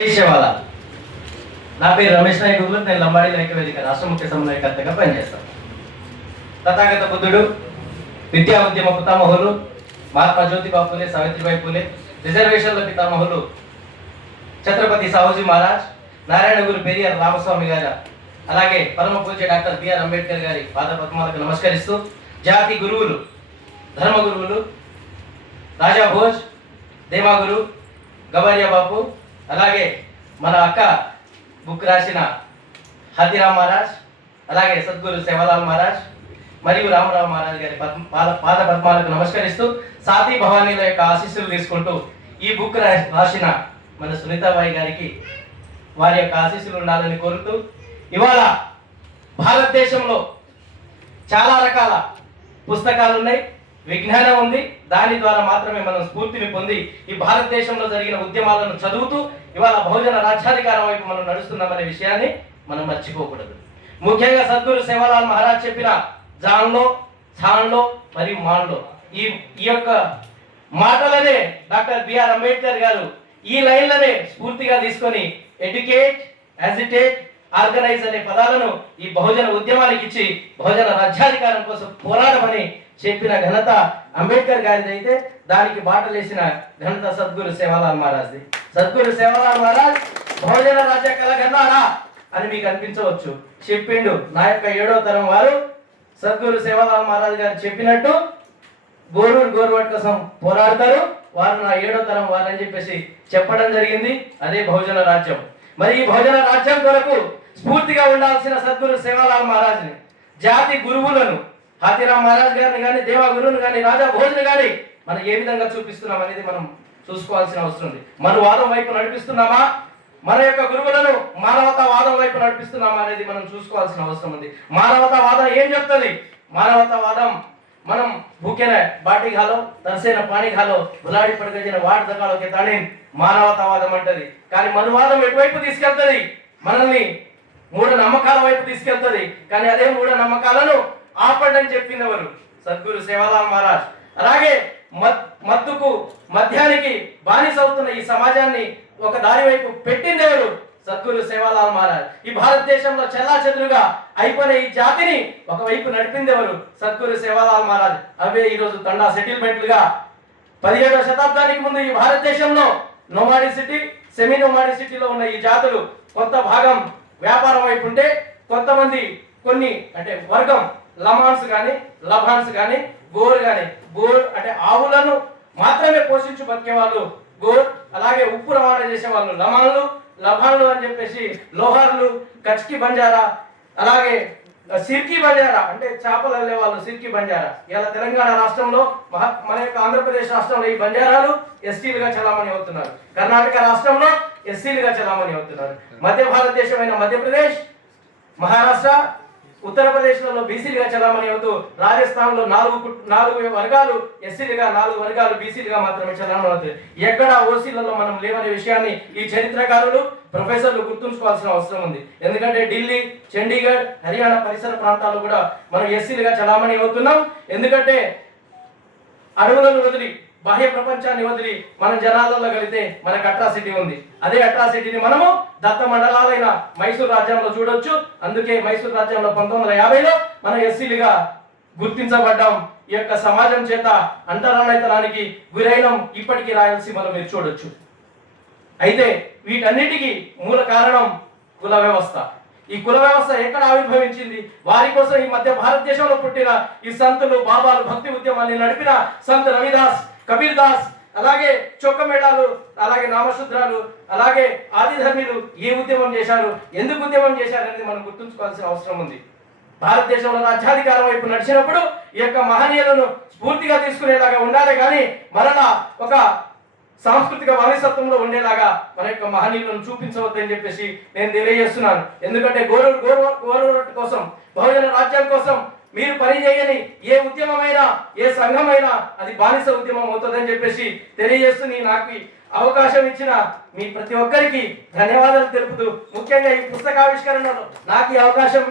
చేసేవాళ్ళ. నా పేరు రమేష్ నాయక్ గురు నేను లంబాడి నాయక వేదిక రాష్ట్ర ముఖ్య సమన్వయకర్తగా పనిచేస్తాను. తథాగత బుద్ధుడు విద్యా ఉద్యమ పితామహులు మహాత్మా జ్యోతిబా పూలే సావిత్రిబాయి పూలే రిజర్వేషన్ల పితామహులు ఛత్రపతి సాహుజీ మహారాజ్ నారాయణ గురు పెరియార్ రామస్వామి గారు అలాగే పరమ పూజ డాక్టర్ బిఆర్ అంబేద్కర్ గారి పాద పద్మాలకు నమస్కరిస్తూ జాతి గురువులు ధర్మ గురువులు రాజా భోజ్ దేమాగురు గబారియా బాపు అలాగే మన అక్క బుక్ రాసిన హతిరామ్ మహారాజ్ అలాగే సద్గురు సేవలాల్ మహారాజ్ మరియు రామరావు మహారాజ్ గారి పద్మ పాద పాద పద్మాలకు నమస్కరిస్తూ సాతి భవానీల యొక్క ఆశీస్సులు తీసుకుంటూ ఈ బుక్ రాసిన మన సునీతాబాయి గారికి వారి యొక్క ఆశీస్సులు ఉండాలని కోరుతూ ఇవాళ భారతదేశంలో చాలా రకాల పుస్తకాలు ఉన్నాయి విజ్ఞానం ఉంది. దాని ద్వారా మాత్రమే మనం స్ఫూర్తిని పొంది ఈ భారతదేశంలో జరిగిన ఉద్యమాలను చదువుతూ ఇవాళ బహుజన రాజ్యాధికారం వైపు మనం నడుస్తున్నామనే విషయాన్ని మనం మర్చిపోకూడదు. ముఖ్యంగా సద్గురు సేవలాల్ మహారాజ్ చెప్పిన జాన్లో ఛాన్లో మరియు మాన్లో ఈ ఈ యొక్క మాటలనే డాక్టర్ బిఆర్ అంబేద్కర్ గారు ఈ లైన్లనే స్ఫూర్తిగా తీసుకొని ఎడ్యుకేట్ యాజిటేట్ ఆర్గనైజ్ అనే పదాలను ఈ బహుజన ఉద్యమానికి ఇచ్చి బహుజన రాజ్యాధికారం కోసం పోరాడమని చెప్పిన ఘనత అంబేద్కర్ గారిది అయితే దానికి బాటలేసిన ఘనత సద్గురు సేవలాల్ మహారాజ్ది. సద్గురు సేవలాల్ మహారాజ్ బహుజన రాజ్య కలగన్నారా అని మీకు అనిపించవచ్చు. చెప్పిండు నా యొక్క ఏడో తరం వారు సద్గురు సేవలాల్ మహారాజ్ గారు చెప్పినట్టు గోరూరు గోరువట్ కోసం పోరాడతారు. వారు నా ఏడో తరం వారని చెప్పేసి చెప్పడం జరిగింది. అదే బహుజన రాజ్యం. మరి ఈ భోజన రాజ్యం కొరకు స్ఫూర్తిగా ఉండాల్సిన సద్గురు సేవాలాల్ మహారాజ్ని జాతి గురువులను హాతీరామ్ మహారాజ్ గారిని కానీ దేవా గురువుని కానీ రాజా భోజని కానీ మనం ఏ విధంగా చూపిస్తున్నాం అనేది మనం చూసుకోవాల్సిన అవసరం ఉంది. మన వాదం వైపు నడిపిస్తున్నామా? మన యొక్క గురువులను మానవతావాదం వైపు నడిపిస్తున్నామా అనేది మనం చూసుకోవాల్సిన అవసరం ఉంది. మానవతావాదం ఏం చెప్తుంది? మానవతావాదం మనం ભૂકેને బాటి ઘાલો తరసైన పాణి ઘાલો బులాడి పడగజన వాడి దగ్గరలోకి తానే మానవతావాదం అంటది. కానీ మనువాదం ఎటువైపు తీసుకెళ్తుంది? మనల్ని మూఢ నమ్మకాల వైపు తీసుకెళ్తుంది. కానీ అదే మూఢ నమ్మకాలను ఆపడని చెప్పిందెవరు? సద్గురు సేవారాం మహారాజ్. అలాగే మత్తుకు మద్యానికి బానిస అవుతున్న ఈ సమాజాన్ని ఒక దారి వైపు పెట్టిందేవరు? సద్గురు సేవాలాల్ మహారాజ్. ఈ భారతదేశంలో చెల్లా చెదురుగా అయిపోయిన ఈ జాతిని ఒకవైపు నడిపింది ఎవరు సద్గురు సేవాలాల్ మహారాజ్. అవే ఈరోజు తండా సెటిల్మెంట్లుగా పదిహేడవ శతాబ్దానికి ముందు ఈ భారతదేశంలో నోమాడిసిటీ సెమీ నోమాడిసిటీలో ఉన్న ఈ జాతులు కొంత భాగం వ్యాపారం వైపు ఉంటే కొంతమంది కొన్ని అంటే వర్గం లమాన్స్ కానీ లభాన్స్ కానీ గోర్ కానీ గోర్ అంటే ఆవులను మాత్రమే పోషించు బతికే వాళ్ళు గోర్ అలాగే ఉప్పు రవాణా చేసే వాళ్ళు లమాన్లు లభాలు అని చెప్పేసి లోహార్లు కచ్కి బంజారా అలాగే సిర్కి బంజారా అంటే చేపలు వెళ్ళే వాళ్ళు సిర్కి బంజారా. ఇలా తెలంగాణ రాష్ట్రంలో మహా మన యొక్క ఆంధ్రప్రదేశ్ రాష్ట్రంలో ఈ బంజారాలు ఎస్టీలుగా చలామణి అవుతున్నారు. కర్ణాటక రాష్ట్రంలో ఎస్సీలుగా చలామణి అవుతున్నారు. మధ్య భారతదేశమైన మధ్యప్రదేశ్ మహారాష్ట్ర ఉత్తరప్రదేశ్లలో బీసీలుగా చలామణి అవుతూ రాజస్థాన్లో నాలుగు నాలుగు వర్గాలు ఎస్సీలుగా నాలుగు వర్గాలు బీసీలుగా మాత్రమే చలామణి అవుతుంది ఎక్కడ ఓసీలలో మనం లేవనే విషయాన్ని ఈ చరిత్రకారులు ప్రొఫెసర్లు గుర్తుంచుకోవాల్సిన అవసరం ఉంది. ఎందుకంటే ఢిల్లీ చండీగఢ్ హర్యానా పరిసర ప్రాంతాల్లో కూడా మనం ఎస్సీలుగా చలామణి అవుతున్నాం. ఎందుకంటే అడవులను వదిలి బాహ్య ప్రపంచాన్ని వదిలి మన జనాలలో కలిగితే మనకు అట్రాసిటీ ఉంది. అదే అట్రాసిటీని మనము దత్త మండలాలైన మైసూర్ రాజ్యంలో చూడొచ్చు. అందుకే మైసూర్ రాజ్యంలో పంతొమ్మిది వందల యాభైలో మనం ఎస్సీలుగా గుర్తించబడ్డాం. ఈ యొక్క సమాజం చేత అంటరానైతనానికి గురైనం ఇప్పటికీ రాయలసీమలో మీరు చూడొచ్చు. అయితే వీటన్నిటికీ మూల కారణం కుల వ్యవస్థ. ఈ కుల వ్యవస్థ ఎక్కడ ఆవిర్భవించింది? వారి కోసం ఈ మధ్య భారతదేశంలో పుట్టిన ఈ సంతులు బాబాలు భక్తి ఉద్యమాన్ని నడిపిన సంత రవిదాస్ కబీర్ దాస్ అలాగే చొక్కమేళాలు అలాగే నామశుద్రాలు అలాగే ఆదిధర్మీలు ఏ ఉద్యమం చేశారు ఎందుకు ఉద్యమం చేశారు అనేది మనం గుర్తుంచుకోవాల్సిన అవసరం ఉంది. భారతదేశంలో రాజ్యాధికారం వైపు నడిచినప్పుడు ఈ యొక్క మహనీయులను స్ఫూర్తిగా తీసుకునేలాగా ఉండాలి కానీ మరలా ఒక సాంస్కృతిక వారసత్వంలో ఉండేలాగా మన యొక్క మహనీయులను చూపించవద్దని చెప్పేసి నేను తెలియజేస్తున్నాను. ఎందుకంటే గోరు గోరు గోరు కోసం బహుజన రాజ్యం కోసం మీరు పని చేయని ఏ ఉద్యమమైనా ఏ సంఘమైనా అది బానిస ఉద్యమం అవుతుందని చెప్పేసి తెలియజేస్తూ నీ నాకు అవకాశం ఇచ్చిన మీ ప్రతి ఒక్కరికి ధన్యవాదాలు తెలుపుతూ ముఖ్యంగా ఈ పుస్తకావిష్కరణలో నాకు ఈ అవకాశం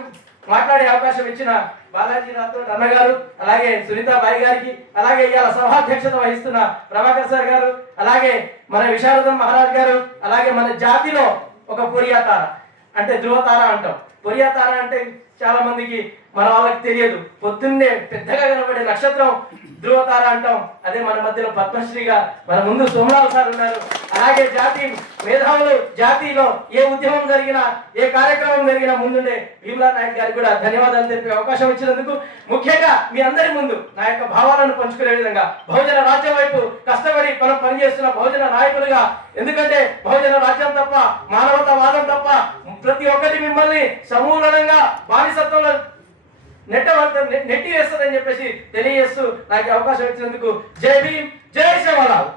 మాట్లాడే అవకాశం ఇచ్చిన బాలాజీ రాథోడ్ అన్న గారు అలాగే సునీత బాయి గారికి అలాగే ఇవాళ సభాధ్యక్షత వహిస్తున్న ప్రభాకర్ సార్ గారు అలాగే మన విశారదం మహారాజ్ గారు అలాగే మన జాతిలో ఒక పొరియా తార అంటే ధృవతార అంటాం. పొరియా తార అంటే చాలా మందికి మన వాళ్ళకి తెలియదు. పొద్దున్నే పెద్దగా కనబడే నక్షత్రం ధృవతార అంటాం. అదే మన మధ్యలో పద్మశ్రీగా మన ముందు సోమరావు సార్ ఉన్నారు. అలాగే జాతి మేధావులు జాతిలో ఏ ఉద్యమం జరిగినా ఏ కార్యక్రమం జరిగినా ముందుండే భీమ్లా నాయక్ గారికి కూడా ధన్యవాదాలు తెలిపే అవకాశం ఇచ్చినందుకు ముఖ్యంగా మీ అందరి ముందు నా యొక్క భావాలను పంచుకునే విధంగా బహుజన రాజ్యం వైపు కష్టపడి మనం పనిచేస్తున్న బహుజన నాయకులుగా. ఎందుకంటే బహుజన రాజ్యం తప్ప మానవతావాదం తప్ప ప్రతి ఒక్కటి మిమ్మల్ని సమూలంగా బానిసత్వంలో నెట్ట నెట్టి వేస్తుందని చెప్పేసి తెలియజేస్తూ నాకు అవకాశం ఇచ్చినందుకు జై భీమ్ జై శివరావు